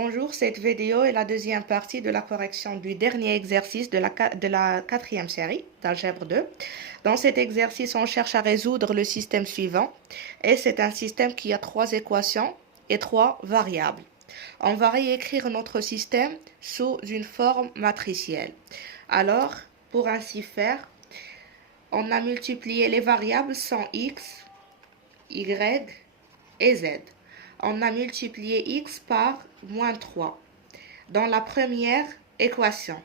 Bonjour, cette vidéo est la deuxième partie de la correction du dernier exercice de la quatrième série d'Algèbre 2. Dans cet exercice, on cherche à résoudre le système suivant et c'est un système qui a trois équations et trois variables. On va réécrire notre système sous une forme matricielle. Alors, pour ainsi faire, on a multiplié les variables sans x, y et z. On a multiplié x par moins 3 dans la première équation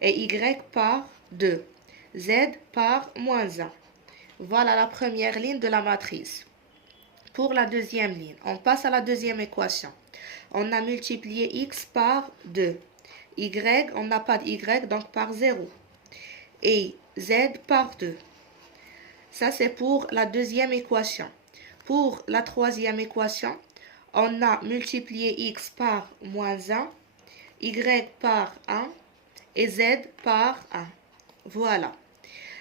et y par 2, z par moins 1. Voilà la première ligne de la matrice. Pour la deuxième ligne, on passe à la deuxième équation. On a multiplié x par 2, y, on n'a pas de y, donc par 0, et z par 2. Ça, c'est pour la deuxième équation. Pour la troisième équation, on a multiplié x par moins 1, y par 1 et z par 1. Voilà.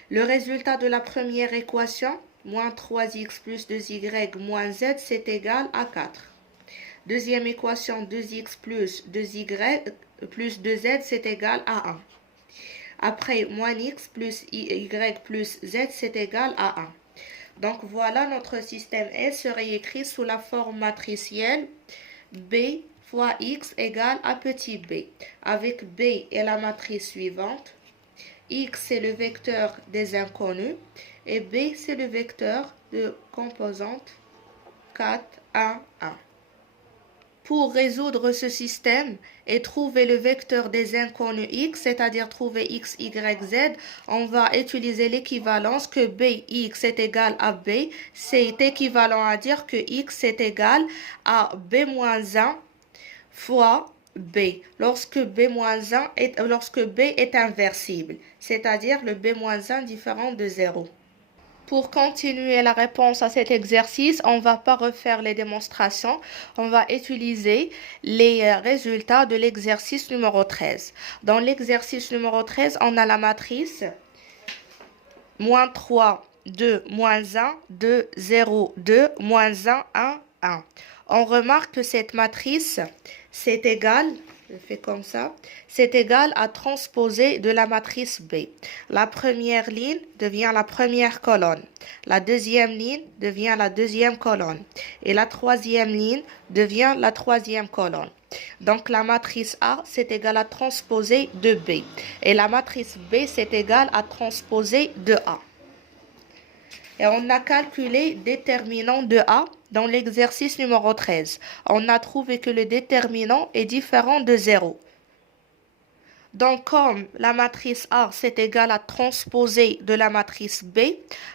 Le résultat de la première équation, moins 3x plus 2y moins z, c'est égal à 4. Deuxième équation, 2x plus 2y plus 2z, c'est égal à 1. Après, moins x plus y plus z, c'est égal à 1. Donc voilà, notre système S se réécrit sous la forme matricielle B fois X égale à petit b. Avec B et la matrice suivante, X c'est le vecteur des inconnus et B c'est le vecteur de composante 4, 1, 1. Pour résoudre ce système et trouver le vecteur des inconnus x, c'est-à-dire trouver x, y, z, on va utiliser l'équivalence que bx est égal à b. C'est équivalent à dire que x est égal à b-1 fois b, lorsque b est inversible, c'est-à-dire le b-1 différent de 0. Pour continuer la réponse à cet exercice, on ne va pas refaire les démonstrations, on va utiliser les résultats de l'exercice numéro 13. Dans l'exercice numéro 13, on a la matrice moins 3, 2, moins 1, 2, 0, 2, moins 1, 1, 1. On remarque que cette matrice, c'est égal, je fais comme ça, c'est égal à transposer de la matrice B. La première ligne devient la première colonne. La deuxième ligne devient la deuxième colonne. Et la troisième ligne devient la troisième colonne. Donc la matrice A, c'est égal à transposer de B. Et la matrice B, c'est égal à transposer de A. Et on a calculé déterminant de A dans l'exercice numéro 13. On a trouvé que le déterminant est différent de 0. Donc, comme la matrice A, c'est égal à transposer de la matrice B,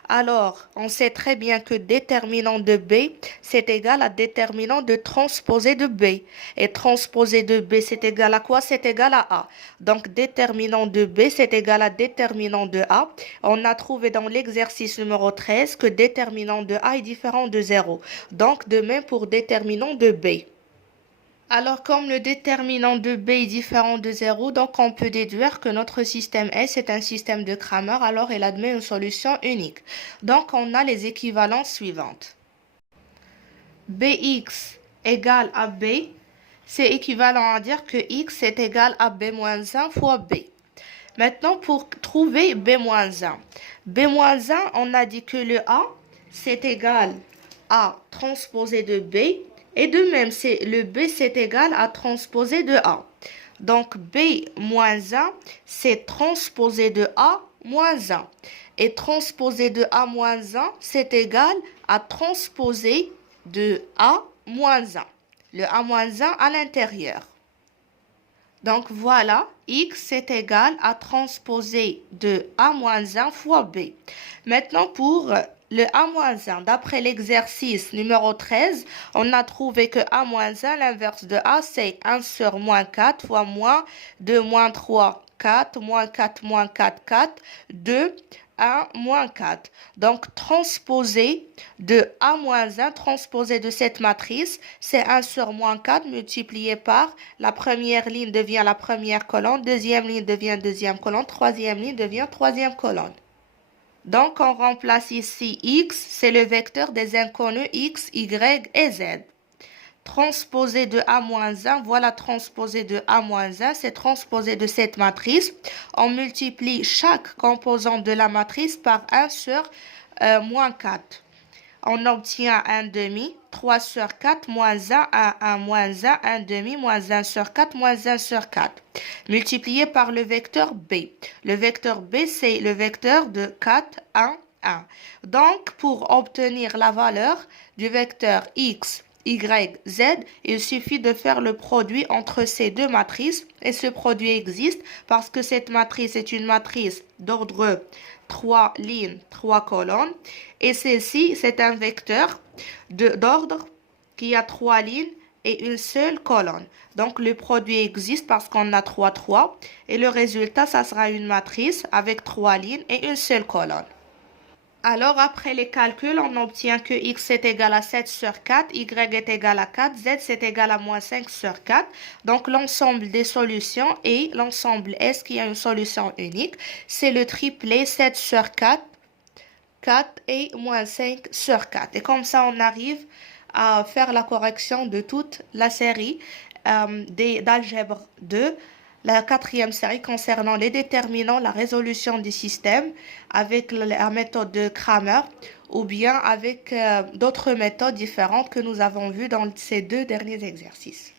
alors on sait très bien que déterminant de B, c'est égal à déterminant de transposer de B. Et transposer de B, c'est égal à quoi? C'est égal à A. Donc, déterminant de B, c'est égal à déterminant de A. On a trouvé dans l'exercice numéro 13 que déterminant de A est différent de 0. Donc, de même pour déterminant de B. Alors, comme le déterminant de B est différent de 0, donc on peut déduire que notre système S est un système de Cramer, alors il admet une solution unique. Donc, on a les équivalences suivantes. Bx égale à B, c'est équivalent à dire que x est égal à b-1 fois B. Maintenant, pour trouver b-1, b-1, on a dit que le A, c'est égal à transposé de B, et de même, le B, c'est égal à transposé de A. Donc, B-1, c'est transposé de A moins 1. Et transposé de A moins 1, c'est égal à transposé de A moins 1. Le A moins 1 à l'intérieur. Donc, voilà, x est égal à transposé de A moins 1 fois B. Maintenant, pour le A-1, d'après l'exercice numéro 13, on a trouvé que A-1, l'inverse de A, c'est 1 sur moins 4 fois moins 2, moins 3, 4, moins 4, moins 4, 4, 2, 1, moins 4. Donc, transposé de A-1, transposé de cette matrice, c'est 1 sur moins 4 multiplié par la première ligne devient la première colonne, deuxième ligne devient deuxième colonne, troisième ligne devient troisième colonne. Donc, on remplace ici x, c'est le vecteur des inconnus x, y et z. transposé de A moins 1, voilà transposé de A moins 1, c'est transposé de cette matrice. On multiplie chaque composant de la matrice par 1 sur moins 4. On obtient 1 demi, 3 sur 4, moins 1, 1 moins 1, 1 demi, moins 1 sur 4, moins 1 sur 4. Multiplié par le vecteur B. Le vecteur B, c'est le vecteur de 4, 1, 1. Donc, pour obtenir la valeur du vecteur X, Y, Z, il suffit de faire le produit entre ces deux matrices et ce produit existe parce que cette matrice est une matrice d'ordre 3 lignes, 3 colonnes et celle-ci, c'est un vecteur d'ordre qui a 3 lignes et une seule colonne. Donc le produit existe parce qu'on a 3, 3 et le résultat, ça sera une matrice avec 3 lignes et une seule colonne. Alors, après les calculs, on obtient que x est égal à 7 sur 4, y est égal à 4, z c'est égal à moins 5 sur 4. Donc, l'ensemble des solutions et l'ensemble S qui a une solution unique, c'est le triplet 7 sur 4, 4 et moins 5 sur 4. Et comme ça, on arrive à faire la correction de toute la série d'algèbre 2, la quatrième série concernant les déterminants, la résolution du système avec la méthode de Cramer ou bien avec d'autres méthodes différentes que nous avons vues dans ces deux derniers exercices.